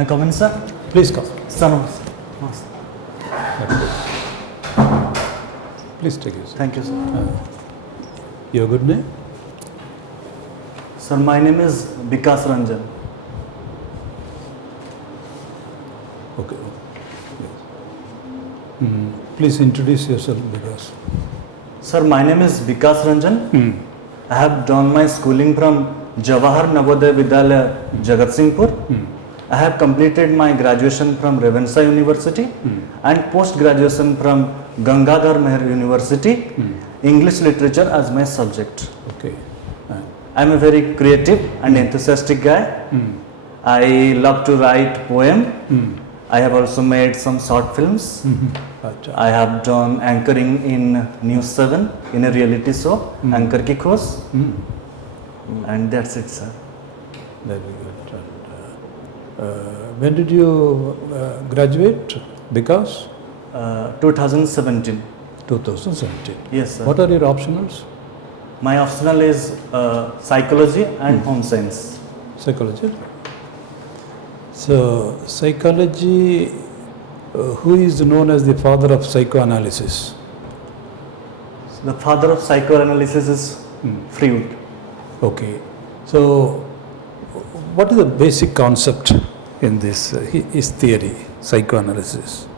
May I come in, sir? Please come. Sir, no. Please take your seat. Thank you, sir. Your good name? Sir, my name is BIKASH RANJAN. Okay. Please introduce yourself because. Sir, my name is BIKASH RANJAN. I have done my schooling from Jawahar Navodaya Vidyalaya, Jagatsinghpur. I have completed my graduation from Ravenshaw University and post-graduation from Gangadhar Meher University, English literature as my subject. Okay. I am a very creative and enthusiastic guy. I love to write poem. I have also made some short films. I have done anchoring in News 7 in a reality show, Anchor Ki Khoj. And that's it, sir. Very good. When did you graduate? Because? 2017. 2017. Yes, sir. What are your optionals? My optional is psychology and home science. Psychology. So, psychology, who is known as the father of psychoanalysis? The father of psychoanalysis is Freud. Okay. So, what is the basic concept in this, his theory, psychoanalysis?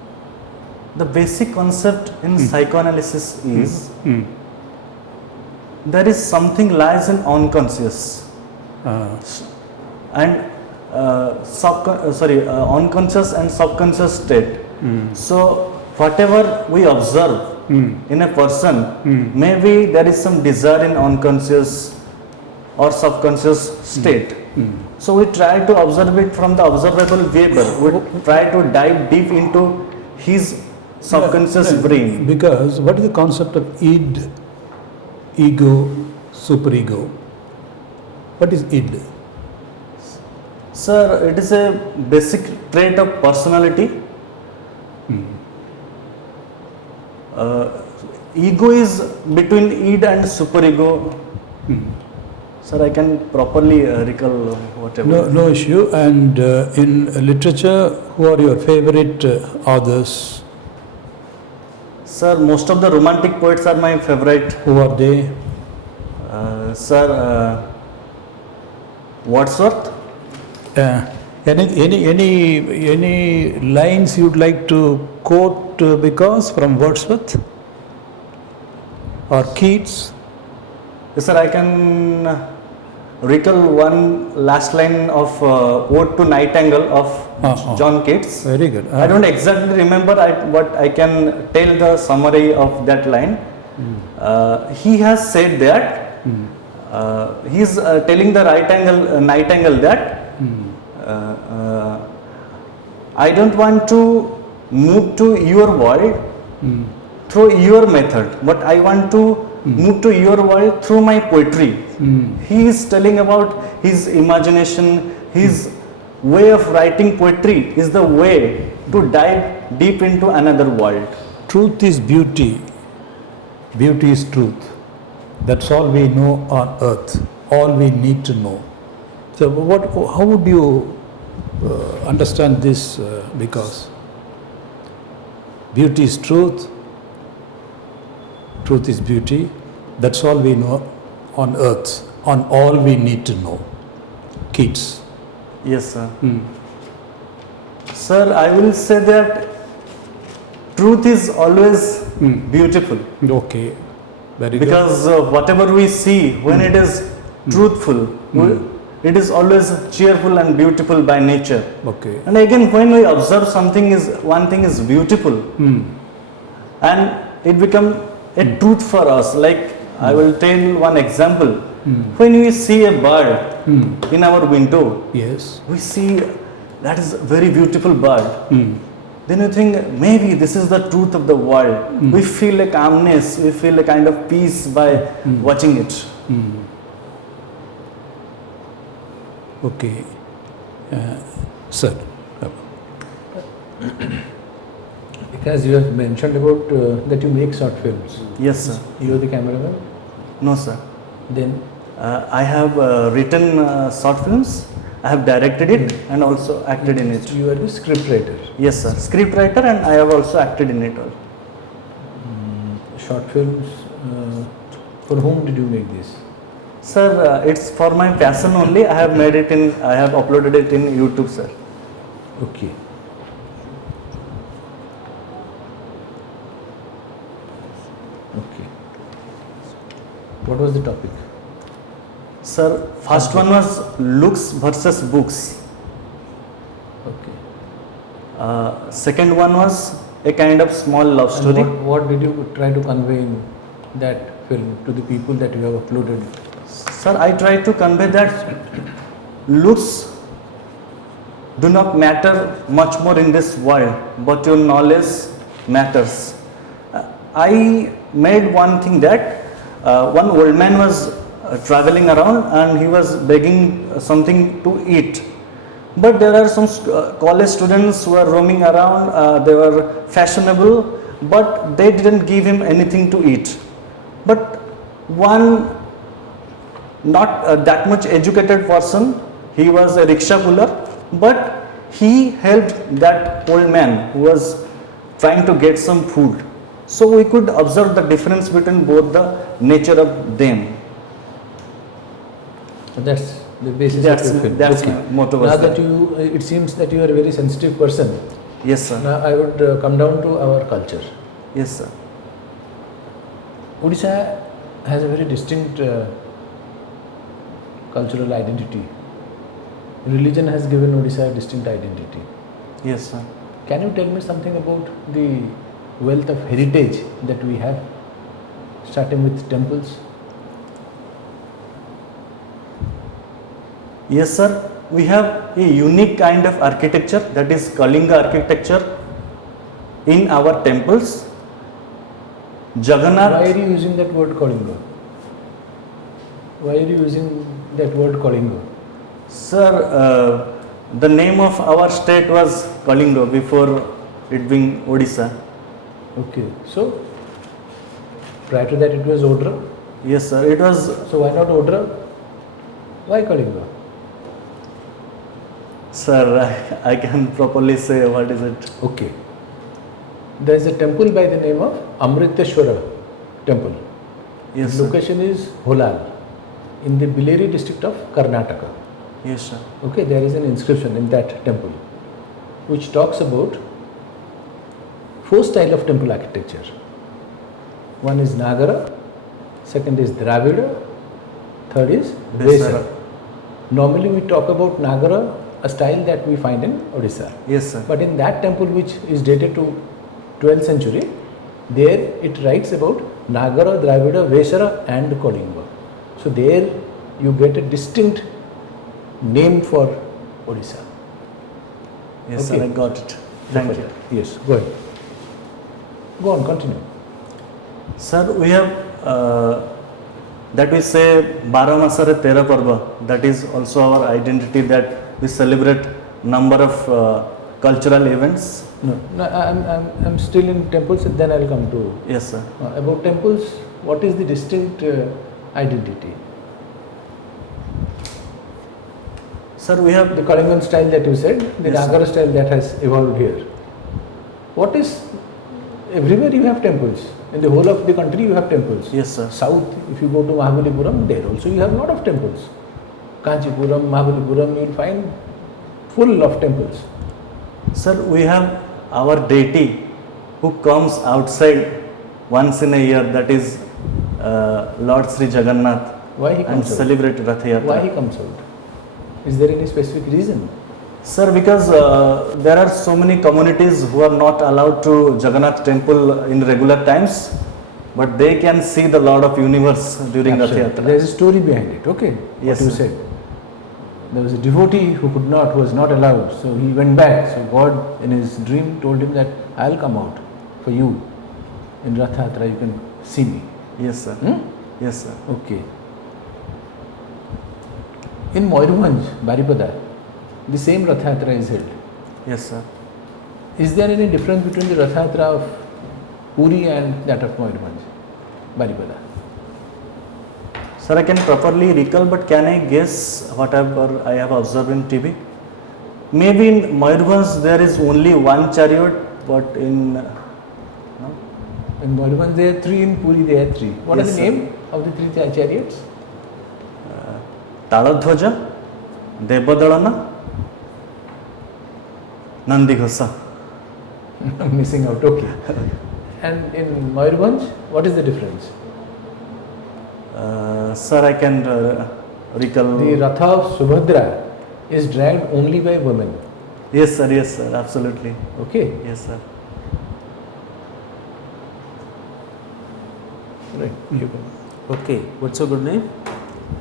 The basic concept in psychoanalysis is there is something lies in unconscious and unconscious and subconscious state. So whatever we observe in a person, maybe there is some desire in unconscious or subconscious state. So we try to observe it from the observable vapor. We try to dive deep into his subconscious brain. Because what is the concept of id, ego, superego? What is id? Sir, it is a basic trait of personality. Ego is between id and superego. Sir, I can properly recall whatever. No issue. And in literature, who are your favorite authors? Sir, most of the romantic poets are my favorite. Who are they? Sir, Wordsworth. Any lines you'd like to quote because from Wordsworth or Keats? Yes, sir, I can recall one last line of Ode to Nightingale of John Keats. Very good. I don't exactly remember, but I can tell the summary of that line. He has said that he is telling the Nightingale that I don't want to move to your world through your method, but I want to move to your world through my poetry. He is telling about his imagination, his way of writing poetry is the way to dive deep into another world. Truth is beauty. Beauty is truth. That's all we know on earth. All we need to know. So, how would you understand this? Because beauty is truth. Truth is beauty. That's all we know on earth, on all we need to know. Keats. Yes, sir. Sir, I will say that truth is always beautiful. Okay. Very because whatever we see, when it is truthful, it is always cheerful and beautiful by nature. Okay. And again, when we observe one thing is beautiful, and it becomes a truth for us. Like I will tell one example. When we see a bird in our window, yes, we see that is a very beautiful bird. Then you think maybe this is the truth of the world. We feel a calmness, we feel a kind of peace by watching it. Okay. Sir. Because you have mentioned about that you make short films. Yes, sir. You are the cameraman? No, sir. Then? I have written short films I have directed it and also acted in it. You are the script writer. Yes, sir. Script writer, and I have also acted in it. Short films. For whom did you make this? Sir, it's for my passion only. I have uploaded it in YouTube, sir. Okay. Okay. What was the topic? Sir, first one was looks versus books. Okay. Second one was a kind of small love And story. what did you try to convey in that film to the people that you have uploaded? Sir, I try to convey that looks do not matter much more in this world, but your knowledge matters. I made one thing that one old man was traveling around and he was begging something to eat. But there are some college students who are roaming around, they were fashionable, but they didn't give him anything to eat. But one not that much educated person, he was a rickshaw puller, but he helped that old man who was trying to get some food. So we could observe the difference between both the nature of them. That's the basis That's of your film. my motto was Now that. that it seems that you are a very sensitive person. Yes, sir. Now I would come down to our culture. Yes, sir. Odisha has a very distinct cultural identity. Religion has given Odisha a distinct identity. Yes, sir. Can you tell me something about the wealth of heritage that we have, starting with temples? Yes, sir. We have a unique kind of architecture, that is Kalinga architecture in our temples. Jagannath. Why are you using that word Kalinga? Why are you using that word Kalinga? Sir, the name of our state was Kalinga before it being Odisha. Okay, so prior to that it was Odra. Yes, sir. It was. So why not Odra? Why Kalinga? Sir, I can properly say what is it. Okay. There is a temple by the name of Amriteshwara temple. Yes, The sir. location is Holal in the Billeri district of Karnataka. Yes, sir. Okay, there is an inscription in that temple which talks about 4 styles of temple architecture. One is Nagara, second is Dravida, third is Vesara. Normally we talk about Nagara, a style that we find in Odisha. Yes, sir. But in that temple, which is dated to 12th century, there it writes about Nagara, Dravida, Vesara and Kalinga. So there you get a distinct name for Odisha. Yes, Okay. sir. I got it. Thank you. Yes, go ahead. Go on, continue. Sir, we have that we say Bara Masare Tera Parva. That is also our identity, that we celebrate number of cultural events. No, I'm still in temples, then I'll come to. Yes, sir. About temples, what is the distinct identity? Sir, we have The Kalingan style that you said, the Yes, sir. Nagara style that has evolved here. What is, everywhere you have temples. In the whole of the country you have temples. Yes, sir. South, if you go to Mahabalipuram, there also you have a lot of temples. Kanchipuram, Mahabalipuram, you will find full of temples. Sir, we have our deity who comes outside once in a year, that is Lord Sri Jagannath, Why he and comes out? celebrate Rath Yatra. Why he comes out? Is there any specific reason? Sir, because there are so many communities who are not allowed to Jagannath temple in regular times, but they can see the Lord of Universe during Rath Absolutely. Yatra. There is a story behind it, okay? Yes, What you sir. said. There was a devotee who was not allowed, so he went back. So God in his dream told him that I'll come out for you in Rath Yatra, you can see me. Yes, sir. Hmm? Yes, sir. Okay. In Mayurbhanj, Baripada, the same Rath Yatra is held. Yes, sir. Is there any difference between the Rath Yatra of Puri and that of Mayurbhanj, Baripada? Sir, I can properly recall, but can I guess whatever I have observed in TV? Maybe in Mayurbhanj there is only one chariot, but in no? In Mayurbhanj there are 3, in Puri there are 3. What Yes, are the sir. name of the 3 chariots? Taladhwaja, Devadalana, Nandighosa. I'm missing out, okay. And in Mayurbhanj, what is the difference? Sir, I can recall. The Ratha of Subhadra is dragged only by women. Yes, sir, absolutely. Okay? Yes, sir. Right. You can. Okay, what's your good name?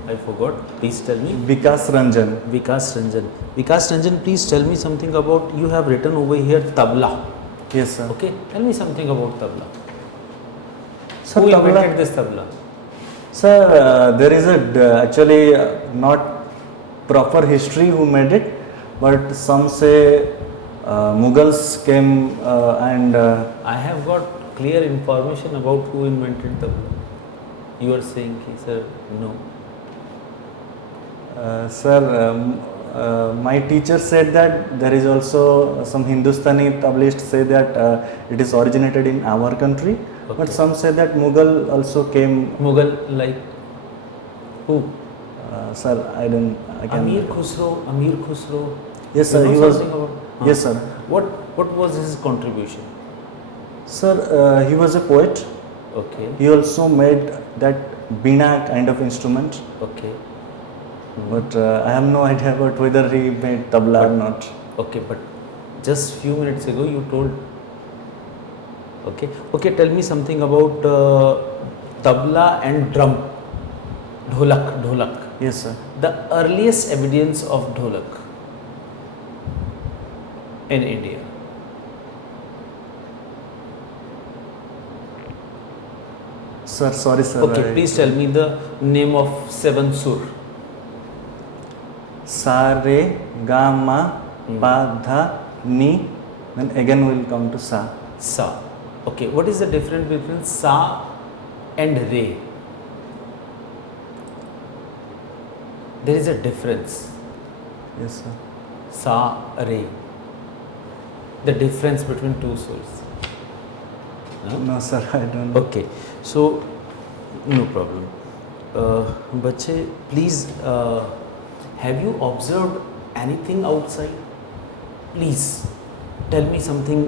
I forgot. Please tell me. BIKASH RANJAN. BIKASH RANJAN. BIKASH RANJAN, please tell me something about, you have written over here tabla. Yes, sir. Okay, tell me something about tabla. Sir, Who tabla- invented this tabla? Sir, there is actually not proper history who made it, but some say Mughals came and I have got clear information about who invented tabla. You are saying, sir, no. sir, my teacher said that there is also some Hindustani tablists say that it is originated in our country, but Okay. some say that Mughal also came. Mughal, like who? Sir, I can. Amir Khusro. Yes, sir. You know He was. something about? Yes, sir. What was his contribution? Sir, he was a poet. Okay, He also made that Bina kind of instrument, okay. but I have no idea about whether he made tabla or not. Okay, but just few minutes ago you told. Okay. Tell me something about tabla and drum, dholak. Yes, sir. The earliest evidence of dholak in India. Sir, sorry, sir. Okay, please tell me the name of 7 sur. Sa, re, ga, ma, pa, dha, ni. Then again we will come to sa. Sa. Okay, what is the difference between sa and re? There is a difference. Yes, sir. Sa, re. The difference between two surs. No? No, sir, I don't know. Okay, so no problem. Bache, please, have you observed anything outside? Please tell me something.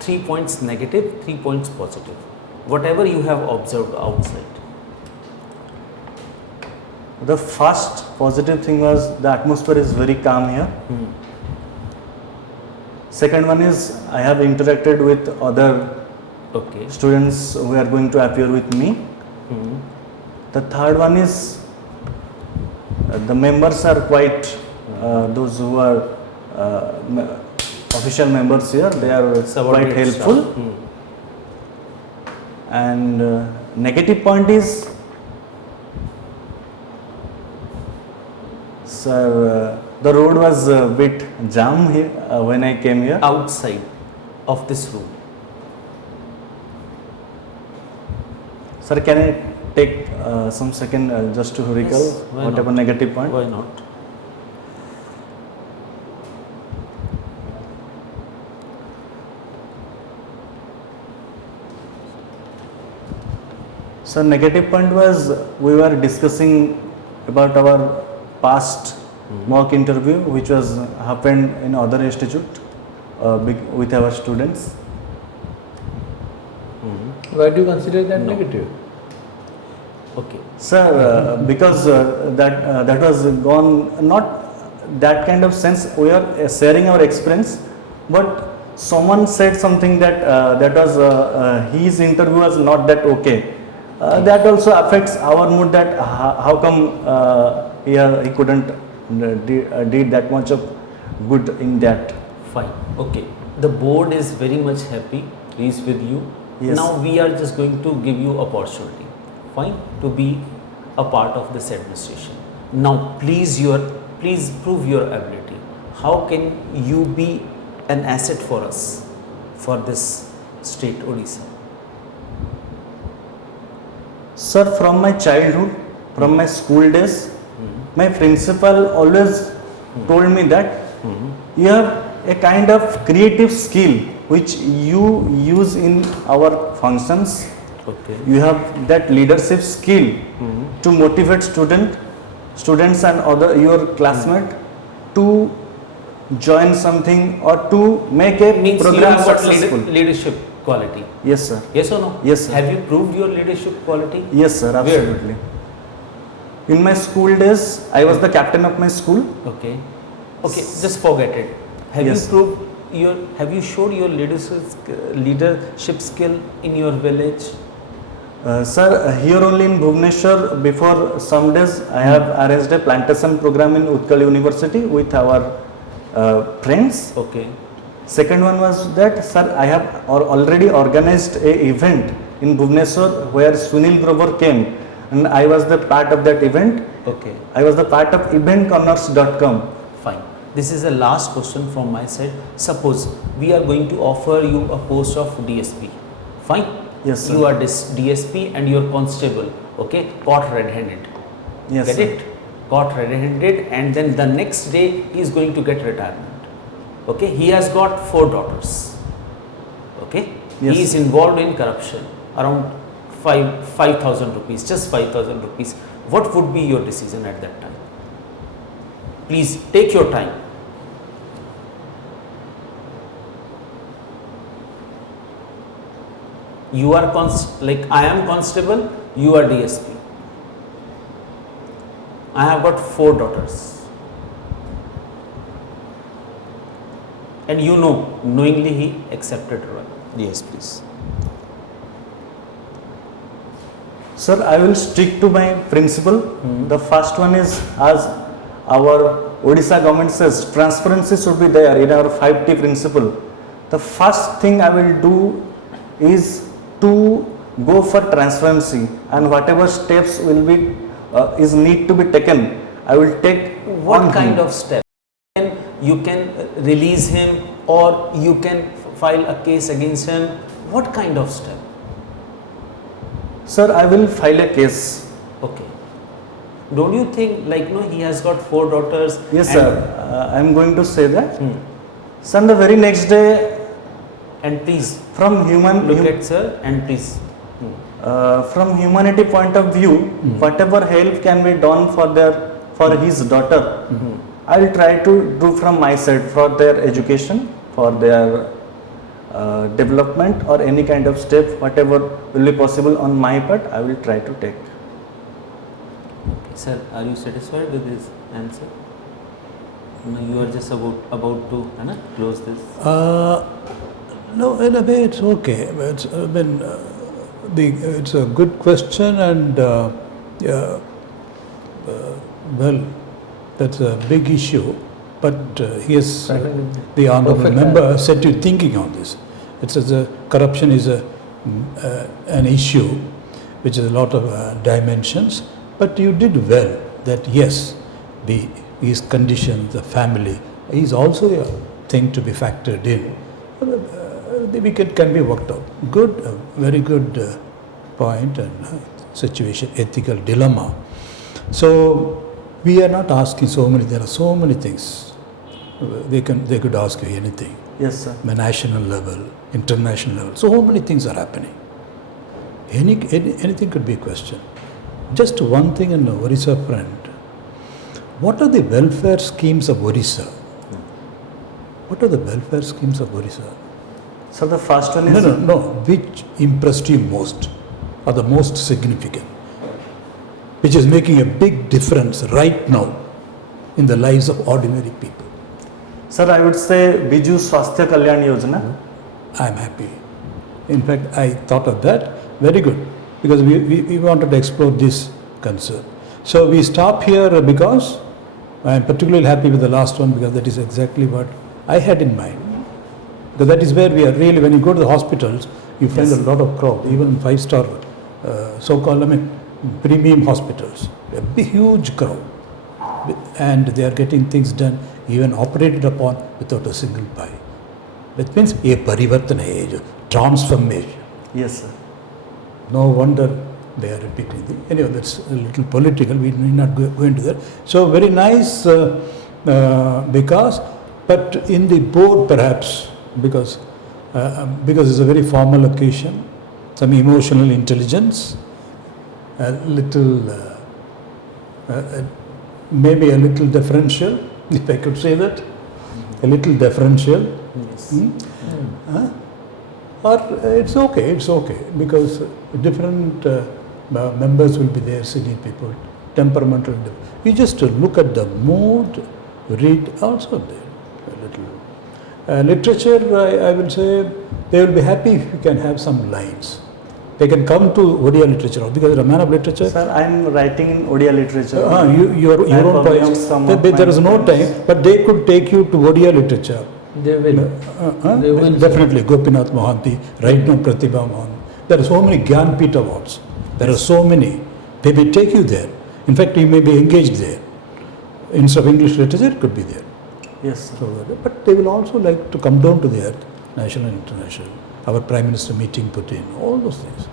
3 points negative, 3 points positive. Whatever you have observed outside. The first positive thing was the atmosphere is very calm here. Second one is I have interacted with other Okay. students who are going to appear with me. The third one is the members are quite those who are official members here, they are quite Subordinate helpful. staff. And negative point is, sir, the road was a bit jam here when I came here. Outside of this room. Sir, can I take some second just to recall Yes, why whatever not? negative point? Why not? So negative point was we were discussing about our past mock interview which was happened in other institute with our students. Why do you consider that No. negative? Okay. Sir, because that was gone not that kind of sense. We are sharing our experience, but someone said something that that was his interview was not that okay. That also affects our mood. That how come he couldn't did that much of good in that. Fine. Okay. The board is very much happy, pleased with you. Yes. Now we are just going to give you opportunity. Fine, to be a part of this administration. Now please prove your ability. How can you be an asset for us, for this state Odisha? Sir, from my childhood, from my school days. My principal always told me that you have a kind of creative skill which you use in our functions. Okay. You have that leadership skill to motivate students and other your classmate to join something or to make a Means you program have got successful. leadership quality. Yes, sir. Yes or no? Yes, sir. Have you proved your leadership quality? Yes, sir. Absolutely. In my school days, I was the captain of my school. Okay. Okay, just forget it. Have Yes. you proved your, have you showed your leadership skill in your village? Sir, here only in Bhubaneswar, before some days, I have arranged a plantation program in Utkal University with our friends. Okay. Second one was that, sir, I have already organized a event in Bhubaneswar where Sunil Grover came, and I was the part of that event. Okay. I was the part of eventcorners.com. Fine. This is the last question from my side. Suppose we are going to offer you a post of DSP. Fine. Yes, sir. You are DSP and your constable. Okay. Caught red-handed. Yes, Get sir. it? Caught red-handed, and then the next day he is going to get retirement. Okay. He has got 4 daughters. Okay. Yes, He is sir. involved in corruption around 5,000 rupees, just 5,000 rupees. What would be your decision at that time? Please take your time. You are like I am constable, you are DSP. I have got 4 daughters. And you know, knowingly he accepted role. Yes, please. Sir, I will stick to my principle. The first one is, as our Odisha government says, transparency should be there in our 5T principle. The first thing I will do is to go for transparency, and whatever steps will be is need to be taken, I will take. What kind of step? You can release him, or you can file a case against him. What kind of step? Sir, I will file a case. Okay. Don't you think, like, no, he has got 4 daughters? Yes, sir. I am going to say that. Sir, the very next day, And please from look at sir and please. from humanity point of view, whatever help can be done for his daughter, I will try to do from my side for their education, for their development, or any kind of step, whatever will be possible on my part, I will try to take. Okay. Sir, are you satisfied with his answer? No, you are just about to close this. No, in a way it's okay. It's, it's a good question, and well, that's a big issue. But yes, the honourable member set you thinking on this. It's corruption is an issue which has a lot of dimensions. But you did well. That yes, his condition, the family, is also a thing to be factored in. The wicket can be worked out. Good, very good point and situation, ethical dilemma. So we are not asking so many. There are so many things. They could ask you anything. Yes, sir. National level, international level. So many things are happening. Anything could be a question. Just one thing in Orissa, friend. What are the welfare schemes of Orissa? What are the welfare schemes of Orissa? So the first one is No. Which impressed you most, or the most significant, which is making a big difference right now in the lives of ordinary people? Sir, I would say Biju Swasthya Kalyan Yojana. I am happy. In fact, I thought of that. Very good, because we wanted to explore this concern. So we stop here because I am particularly happy with the last one, because that is exactly what I had in mind. Because that is where we are really, when you go to the hospitals, you find a lot of crowd, even 5-star so-called premium hospitals, a big, huge crowd. And they are getting things done, even operated upon without a single pie. That means a parivartana, transformation. Yes, sir. No wonder they are repeating. Anyway, that's a little political. We need not go into that. So very nice, because, but in the board perhaps because it's a very formal occasion, some emotional intelligence, a little, maybe a little deferential, if I could say that, a little deferential. Yes. Or it's okay, because different members will be there, senior people, temperamental. You just look at the mood, read also there a little. Literature, I will say, they will be happy if you can have some lines. They can come to Odia literature because you're a man of literature. Sir, I am writing in Odia literature. Your own poems. There is no time, but they could take you to Odia literature. They will. They will. Definitely, Gopinath Mohanty, right now Pratibha Mohan. There are so many Gyanpith awards. There are so many. They may take you there. In fact, you may be engaged there. Instead of English literature, it could be there. Yes, sir. So, but they will also like to come down to the earth, national and international. Our Prime Minister meeting put in, all those things.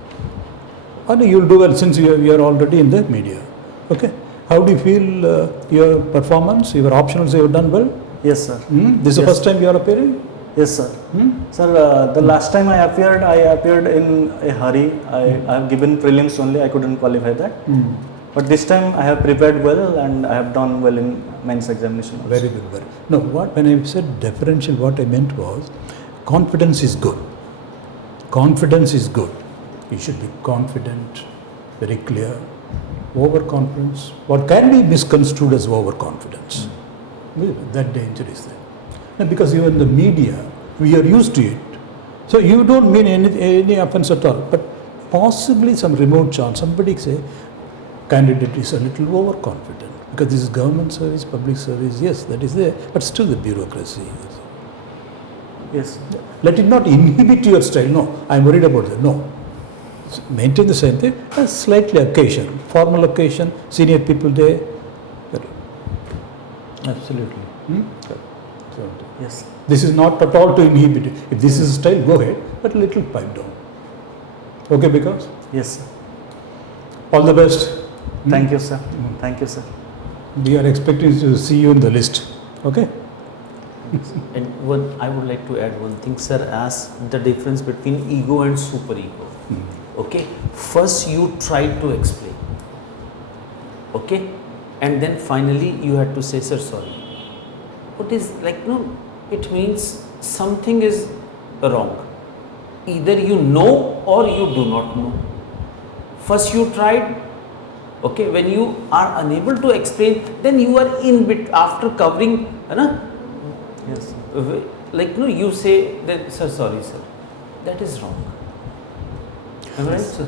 And you will do well since you are already in the media. Okay. How do you feel your performance, your optionals you have done well? Yes, sir. This is the first time you are appearing? Yes, sir. Sir, the last time I appeared in a hurry. I have given prelims only. I couldn't qualify that. But this time I have prepared well and I have done well in mains examination also. Very good. Very. No, when I said deferential, what I meant was confidence is good. Confidence is good. You should be confident, very clear. Overconfidence, what can be misconstrued as overconfidence? That danger is there. And because even the media, we are used to it. So you don't mean any offense at all. But possibly some remote chance, somebody say, candidate is a little overconfident. Because this is government service, public service, yes, that is there. But still the bureaucracy. Yes. Let it not inhibit your style. No, I am worried about that. No. Maintain the same thing. A slightly occasion, formal occasion, senior people there. Absolutely. So, Yes. this is not at all to inhibit it. If this is a style, go ahead, but a little pipe down. Okay, because Yes, sir. all the best. Thank you, sir. Thank you, sir. We are expecting to see you in the list. Okay. And I would like to add one thing, sir, as the difference between ego and superego. Okay, first you tried to explain, okay, and then finally you had to say, sir, sorry. What is like, no, it means something is wrong. Either you know or you do not know. First you tried, okay, when you are unable to explain, then you are in bit after covering, Yes. like no, you say that, sir, sorry, sir. That is wrong. Am I right, sir?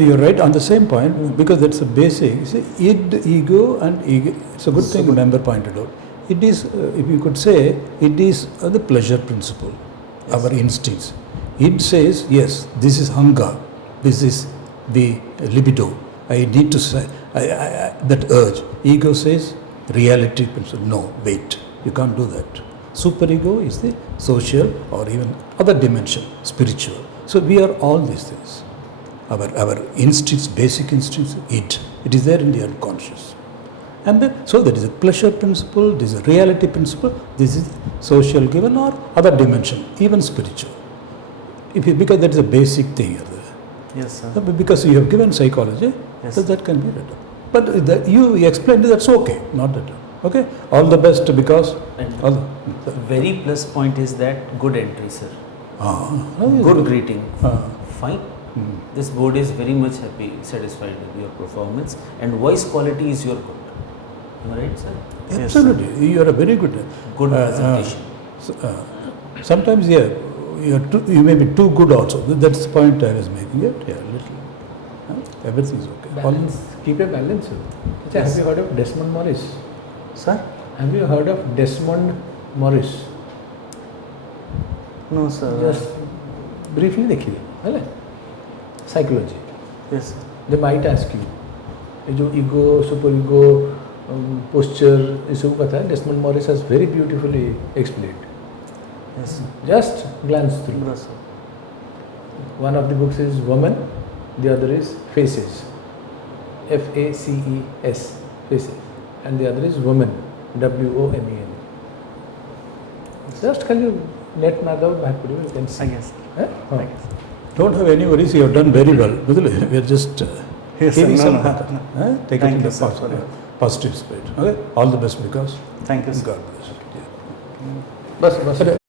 You're right on the same point because that's a basic. You see, id, ego, and ego. It's a good thing a member pointed out. It is, if you could say, it is the pleasure principle, our instincts. Id says, yes, this is hunger, this is the libido. I need to say that urge. Ego says, reality principle. No, wait, you can't do that. Superego is the social or even other dimension, spiritual. So we are all these things. Our instincts, basic instincts, it is there in the unconscious. And then, so there is a pleasure principle, there is a reality principle, this is social given or other dimension, even spiritual. Because that is a basic thing here. Yes, sir. Because you have given psychology, Yes. so that can be read. But you explained that's okay, not at all. Okay? All the best because And all the very plus point is that good entry, sir. good. Good greeting. Ah. Fine. This board is very much happy, satisfied with your performance, and voice quality is your good. Am I right, sir? Yes, sir. Absolutely, you are a very good. Good presentation. Sometimes, yeah, you may be too good also. That's the point I was making. Yeah, little. Everything is okay. Balance. Keep a balance. Yes. Have you heard of Desmond Morris? Sir? Have you heard of Desmond Morris? No, sir. Just briefly देखिए, है ना? Psychology. Yes. They might ask you, ये जो ego, super ego, posture, ये सब का था, Desmond Morris has very beautifully explained. Yes. Just glance through. Yes, sir. One of the books is Woman, the other is faces, FACES, faces, and the other is women, WOMEN. Just can you net nagar back you can see. Yes. Eh? Oh. Don't have any worries, you have done very well. We are just Yes, sir. giving No, some no. take Thank it in you, the sir. positive spirit. Okay? All the best, because Thank you, sir. God bless. Yeah. Bas, bas.